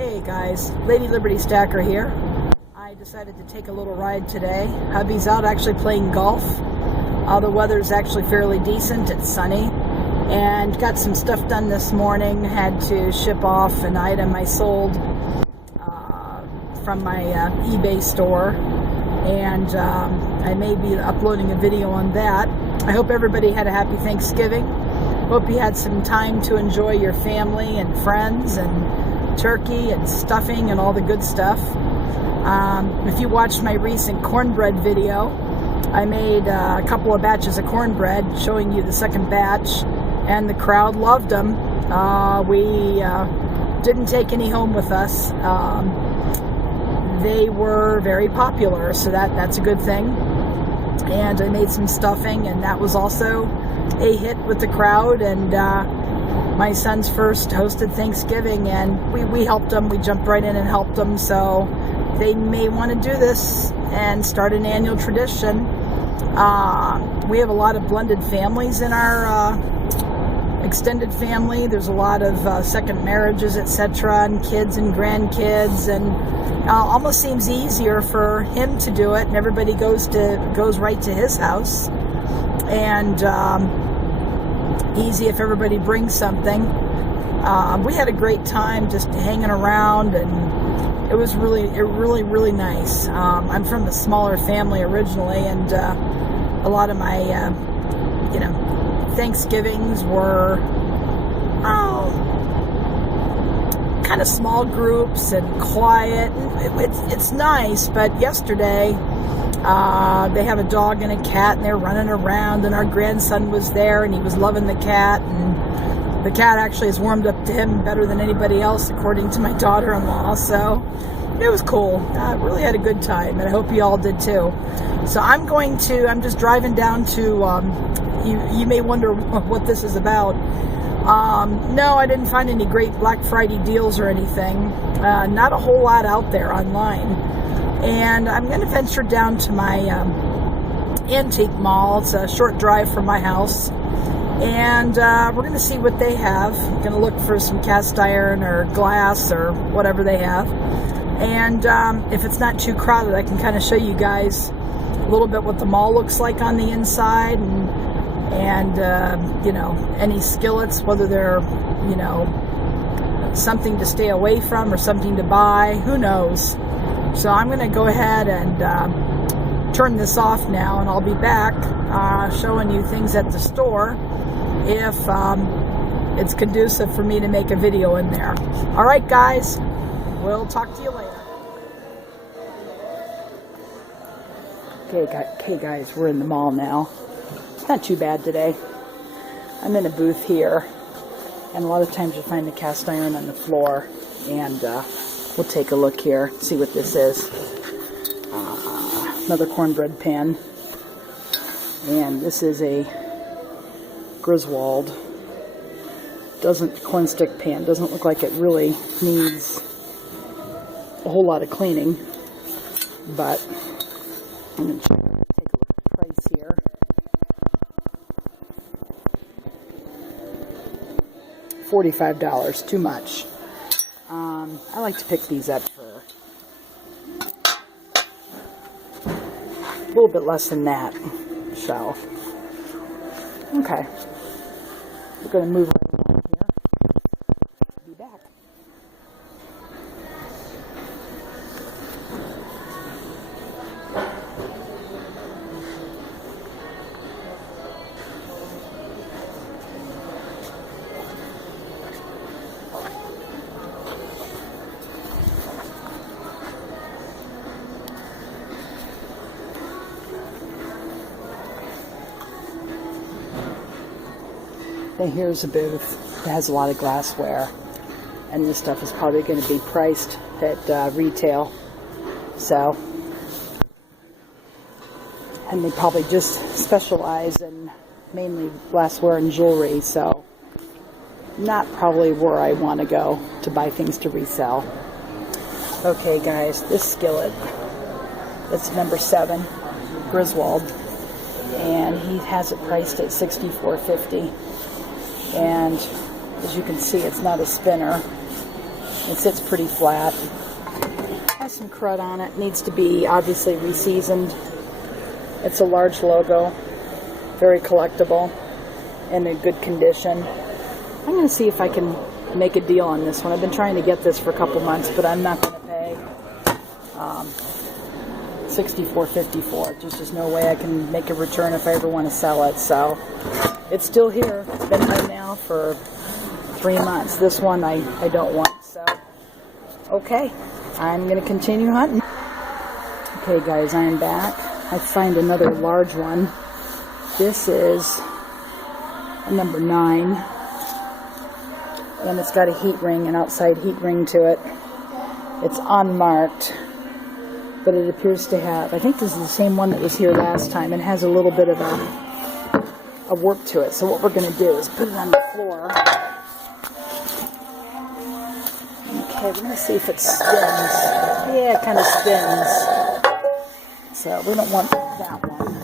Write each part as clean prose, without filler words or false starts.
Hey guys, LadyLibertyStacker here. I decided to take a little ride today. Hubby's out actually playing golf. The weather's actually fairly decent. It's sunny. And got some stuff done this morning. Had to ship off an item I sold from my eBay store. And I may be uploading a video on that. I hope everybody had a happy Thanksgiving. Hope you had some time to enjoy your family and friends and turkey and stuffing and all the good stuff. If you watched my recent cornbread video, I made a couple of batches of cornbread showing you the second batch, and the crowd loved them. We didn't take any home with us. They were very popular, so that's a good thing. And I made some stuffing, and that was also a hit with the crowd. And my son's first hosted Thanksgiving, and we helped them. We jumped right in and helped them, so they may want to do this and start an annual tradition. We have a lot of blended families in our extended family. There's a lot of second marriages, etc., and kids and grandkids, and almost seems easier for him to do it, and everybody goes right to his house, and easy if everybody brings something. We had a great time just hanging around, and it was really nice. I'm from a smaller family originally, and a lot of my Thanksgivings were kind of small groups and quiet. It's nice, but yesterday they have a dog and a cat, and they're running around, and our grandson was there, and he was loving the cat, and the cat actually has warmed up to him better than anybody else, according to my daughter-in-law. So it was cool. I really had a good time, and I hope you all did too. So I'm just driving down to, you may wonder what this is about. No, I didn't find any great Black Friday deals or anything. Not a whole lot out there online. And I'm going to venture down to my antique mall. It's a short drive from my house. And we're going to see what they have. I'm going to look for some cast iron or glass or whatever they have. And if it's not too crowded, I can kind of show you guys a little bit what the mall looks like on the inside, and any skillets, whether they're something to stay away from or something to buy, who knows. So I'm going to go ahead and turn this off now, and I'll be back showing you things at the store if it's conducive for me to make a video in there. All right, guys, we'll talk to you later. Okay, guys, we're in the mall now. It's not too bad today. I'm in a booth here, and a lot of times you find the cast iron on the floor, and we'll take a look here, see what this is. Another cornbread pan, and this is a Griswold. Corn stick pan. Doesn't look like it really needs a whole lot of cleaning, but I'm going to take a look at the price here. $45, too much. I like to pick these up for a little bit less than that. So, okay. We're going to move right along here. Be back. And here's a booth that has a lot of glassware, and this stuff is probably going to be priced at retail. So, and they probably just specialize in mainly glassware and jewelry, so not probably where I want to go to buy things to resell. Okay, guys, this skillet, it's number 7, Griswold, and he has it priced at $64.50. And as you can see, it's not a spinner. It sits pretty flat. Has some crud on it. Needs to be obviously reseasoned. It's a large logo. Very collectible. And in good condition. I'm going to see if I can make a deal on this one. I've been trying to get this for a couple months, but I'm not going to pay $64.54. There's just no way I can make a return if I ever want to sell it. So it's still here. It's been here now for 3 months. This one I don't want. So okay, I'm going to continue hunting. Okay guys, I am back. I find another large one. This is a number 9. And it's got a heat ring, an outside heat ring to it. It's unmarked, but it appears to have, I think this is the same one that was here last time, and has a little bit of a warp to it. So what we're going to do is put it on the floor. Okay, we're going to see if it spins. Yeah, it kind of spins. So we don't want that one.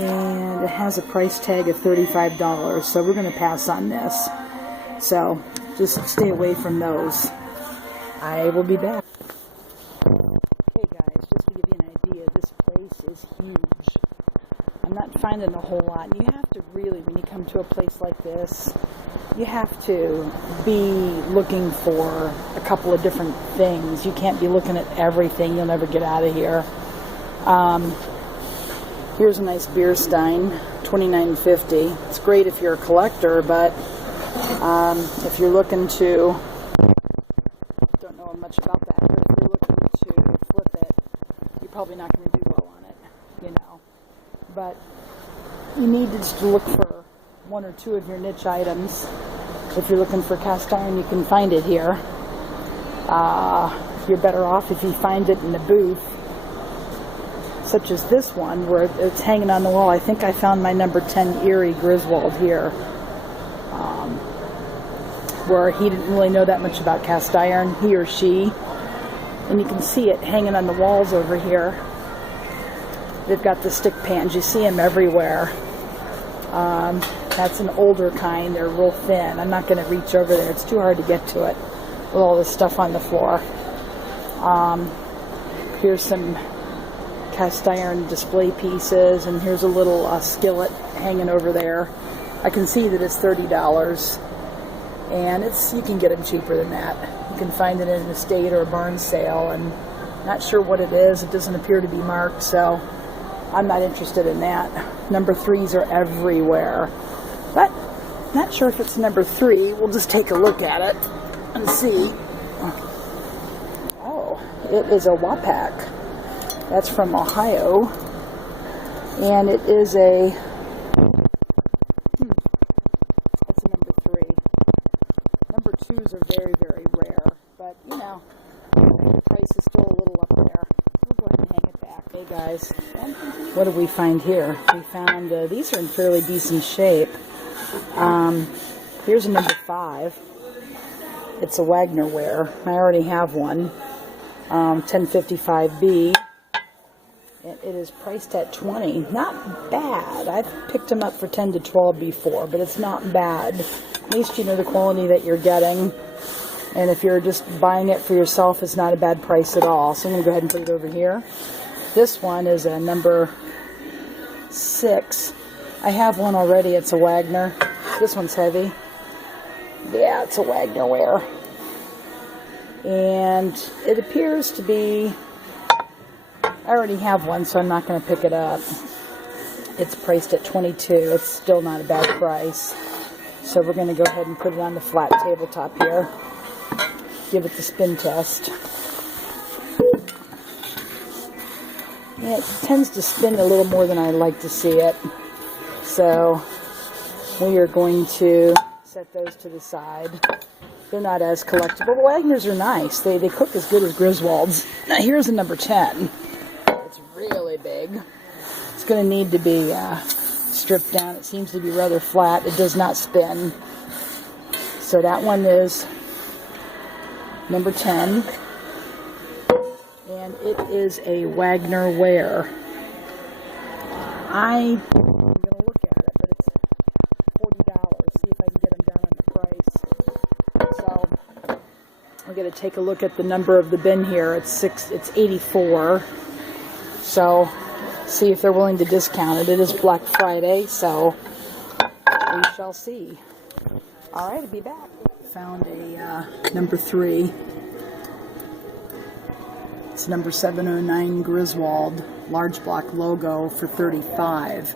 And it has a price tag of $35, so we're going to pass on this. So just stay away from those. I will be back. Hey guys, just to give you an idea, this place is huge. I'm not finding a whole lot. You have to really, when you come to a place like this, you have to be looking for a couple of different things. You can't be looking at everything. You'll never get out of here. Here's a nice beer stein, $29.50. It's great if you're a collector, but if you're looking to, don't know much about that, but if you're looking to flip it, you're probably not going to do well on it, you know. But you need to just look for 1 or 2 of your niche items. If you're looking for cast iron, you can find it here. You're better off if you find it in a booth, such as this one, where it's hanging on the wall. I think I found my number 10 Erie Griswold here, where he didn't really know that much about cast iron, he or she. And you can see it hanging on the walls over here. They've got the stick pans. You see them everywhere. That's an older kind. They're real thin. I'm not going to reach over there. It's too hard to get to it with all this stuff on the floor. Here's some cast iron display pieces, and here's a little skillet hanging over there. I can see that it's $30, and you can get them cheaper than that. You can find it in an estate or a barn sale, and not sure what it is. It doesn't appear to be marked, so I'm not interested in that. Number 3s are everywhere, but not sure if it's number 3. We'll just take a look at it and see. Oh, it is a Wapak. That's from Ohio, and it is a, that's a number 3. Number 2s are very, very rare, but, you know, the price is still a little up there. We'll go ahead and hang it back. Hey, guys, what did we find here? We found, these are in fairly decent shape. Here's a number 5. It's a Wagner ware. I already have one, 1055B. It is priced at $20. Not bad. I've picked them up for 10 to 12 before, but it's not bad. At least you know the quality that you're getting. And if you're just buying it for yourself, it's not a bad price at all. So I'm going to go ahead and put it over here. This one is a number 6. I have one already. It's a Wagner. This one's heavy. Yeah, it's a Wagner ware. And it appears to be, I already have one, so I'm not going to pick it up. It's priced at $22. It's still not a bad price. So we're going to go ahead and put it on the flat tabletop here. Give it the spin test. Yeah, it tends to spin a little more than I like to see it. So we are going to set those to the side. They're not as collectible. The Wagners are nice. They cook as good as Griswolds. Now here's a number 10. It's really big. It's going to need to be stripped down. It seems to be rather flat. It does not spin. So that one is number 10. And it is a Wagner ware. I'm going to look at it, but it's $40. See if I can get them down on the price. So We're going to take a look at the number of the bin here. It's 84. So see if they're willing to discount it. It is Black Friday, so we shall see. All right, I'll be back. Found a number 3. It's number 709 Griswold large block logo for $35.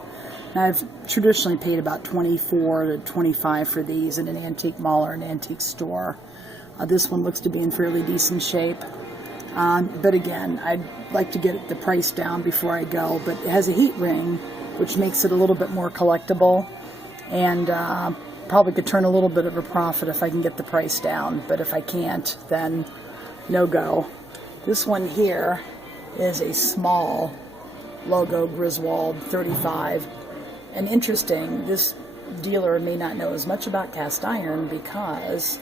Now, I've traditionally paid about $24 to $25 for these in an antique mall or an antique store. This one looks to be in fairly decent shape. But again, I'd like to get the price down before I go. But it has a heat ring, which makes it a little bit more collectible. And probably could turn a little bit of a profit if I can get the price down. But if I can't, then no go. This one here is a small logo Griswold 35. And interesting, this dealer may not know as much about cast iron because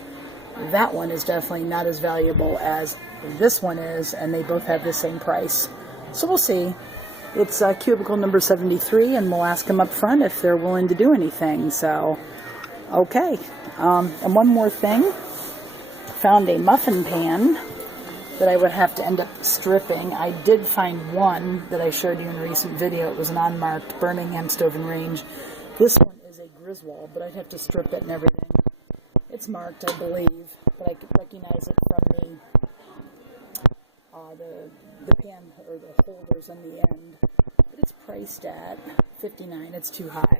that one is definitely not as valuable as this one is, and they both have the same price. So we'll see. It's cubicle number 73, and we'll ask them up front if they're willing to do anything. So, okay. And one more thing. Found a muffin pan that I would have to end up stripping. I did find one that I showed you in a recent video. It was an unmarked Birmingham Stove and Range. This one is a Griswold, but I'd have to strip it and everything. It's marked, I believe, but I could recognize it from the pan or the holders on the end. But it's priced at $59. It's too high.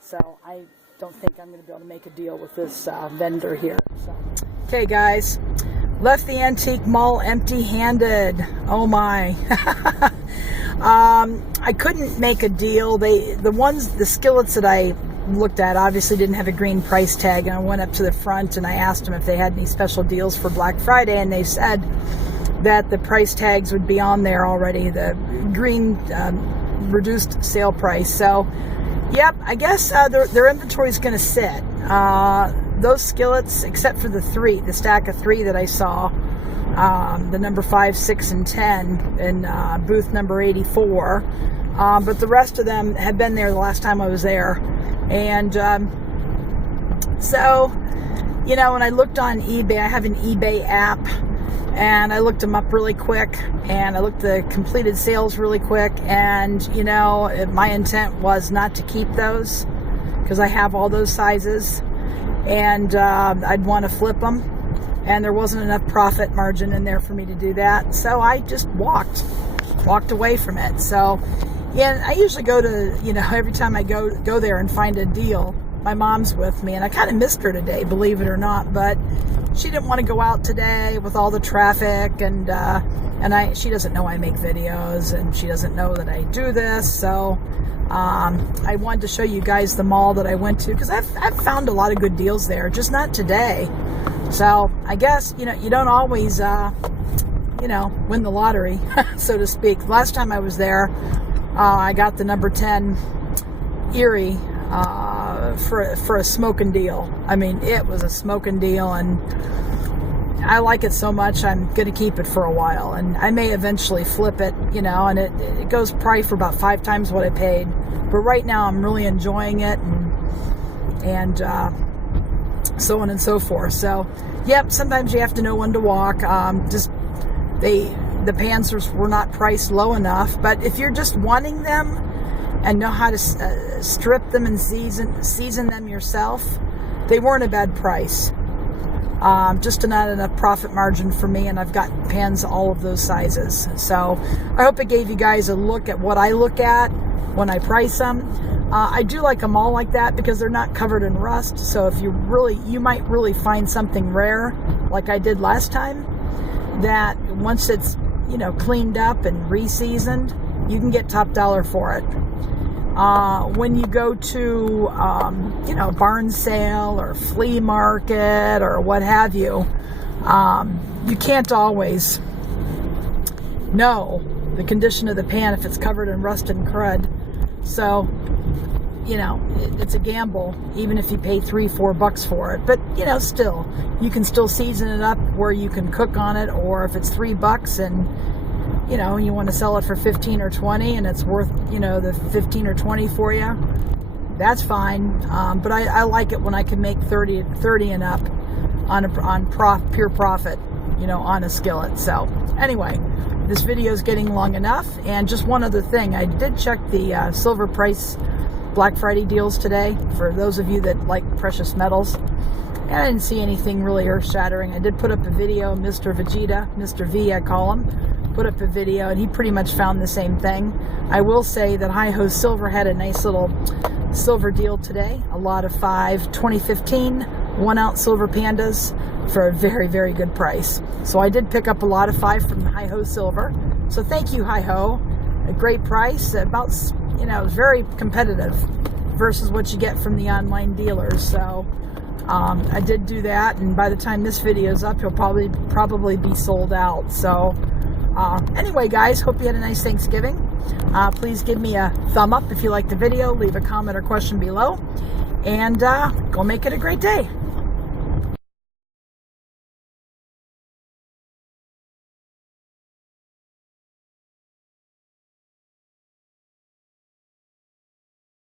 So I don't think I'm going to be able to make a deal with this vendor here. So. Okay, guys. Left the antique mall empty-handed. Oh my. I couldn't make a deal. The skillets that I looked at obviously didn't have a green price tag, and I went up to the front and I asked them if they had any special deals for Black Friday, and they said that the price tags would be on there already, the green reduced sale price. So yep, I guess their inventory is going to sit. Those skillets, except for the stack of 3 that I saw, the number 5, 6, and 10 in booth number 84, but the rest of them had been there the last time I was there. And so, you know, when I looked on eBay, I have an eBay app, and I looked them up really quick, and I looked the completed sales really quick, and, you know, my intent was not to keep those because I have all those sizes, and I'd want to flip them, and there wasn't enough profit margin in there for me to do that, so I just walked away from it. So yeah, I usually go to, you know, every time I go there and find a deal, my mom's with me, and I kind of missed her today, believe it or not, but she didn't want to go out today with all the traffic, and she doesn't know I make videos, and she doesn't know that I do this, so I wanted to show you guys the mall that I went to, because I've found a lot of good deals there, just not today. So I guess, you know, you don't always, you know, win the lottery, so to speak. Last time I was there, I got the number 10 Erie for a smoking deal. I mean, it was a smoking deal, and I like it so much I'm going to keep it for a while, and I may eventually flip it, you know, and it goes probably for about 5 times what I paid. But right now I'm really enjoying it, and so on and so forth. So, yep, sometimes you have to know when to walk. The pans were not priced low enough, but if you're just wanting them and know how to strip them and season them yourself, they weren't a bad price. Just not enough profit margin for me, and I've got pans all of those sizes. So I hope it gave you guys a look at what I look at when I price them. I do like them all like that because they're not covered in rust. So if you might really find something rare, like I did last time, that once it's, you know, cleaned up and re-seasoned, you can get top dollar for it. When you go to, you know, barn sale or flea market or what have you, you can't always know the condition of the pan if it's covered in rust and crud. So, you know, it's a gamble, even if you pay $3-4 for it. But, you know, still, you can still season it up where you can cook on it, or if it's $3 and, you know, you want to sell it for 15 or 20 and it's worth, you know, the 15 or 20 for you, that's fine. But I like it when I can make 30 and up. pure profit, on a skillet. So anyway, this video is getting long enough. And just one other thing, I did check the silver price Black Friday deals today for those of you that like precious metals. And I didn't see anything really earth-shattering. I did put up a video. Mr. Vegeta, Mr. V I call him, put up a video, and he pretty much found the same thing. I will say that Hi-Ho Silver had a nice little silver deal today. A lot of 5 2015 1-ounce silver pandas for a very, very good price. So I did pick up a lot of 5 from Hi-Ho Silver. So thank you, Hi-Ho. A great price. About, very competitive versus what you get from the online dealers. So I did do that, and by the time this video is up, he'll probably be sold out. So anyway, guys, hope you had a nice Thanksgiving. Please give me a thumb up if you liked the video. Leave a comment or question below, and go make it a great day.